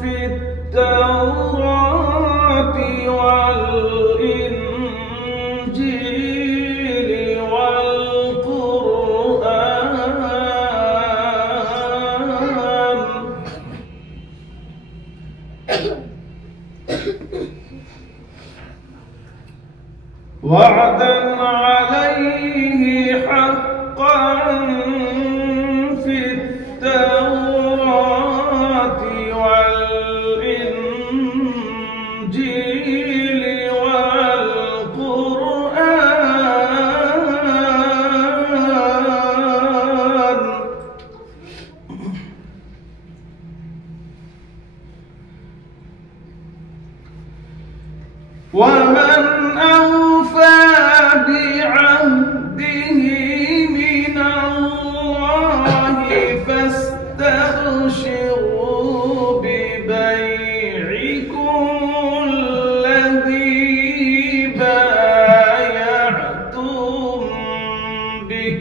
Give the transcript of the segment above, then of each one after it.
في التوراة والإنجيل والقرآن وعدا عليه حقا في التوراة والإنجيل والقرآن ومن أوفى بعهده من الله فاستبشروا ببيعكم الذي بايعتم به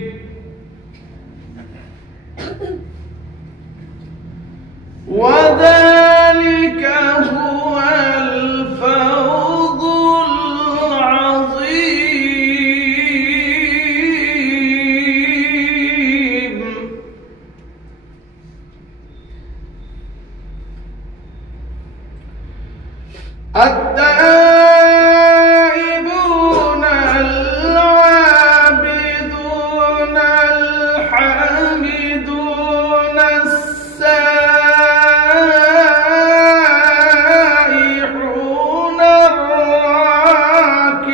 وذلك هو الفوز العظيم. التائبون العابدون الحامدون السائحون الراكعون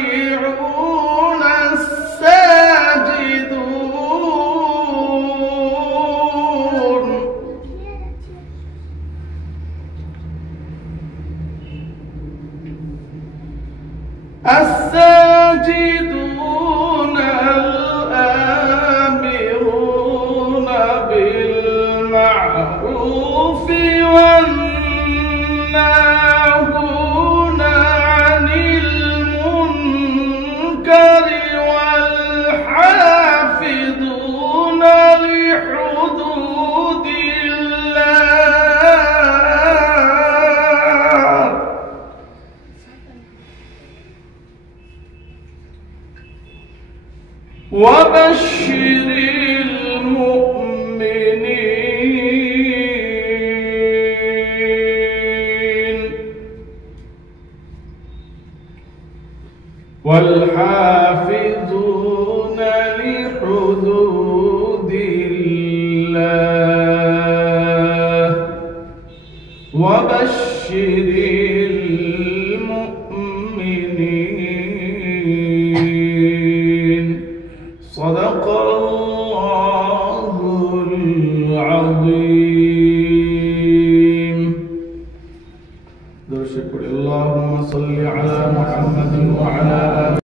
الساجدون الساجدون الآمرون بالمعروف والناهون عن المنكر والحافظون لحدود الله وبشر المؤمنين والحافظون لحدود الله وبشر المؤمنين. صدق الله العظيم. اللهم صل على محمد وعلى آله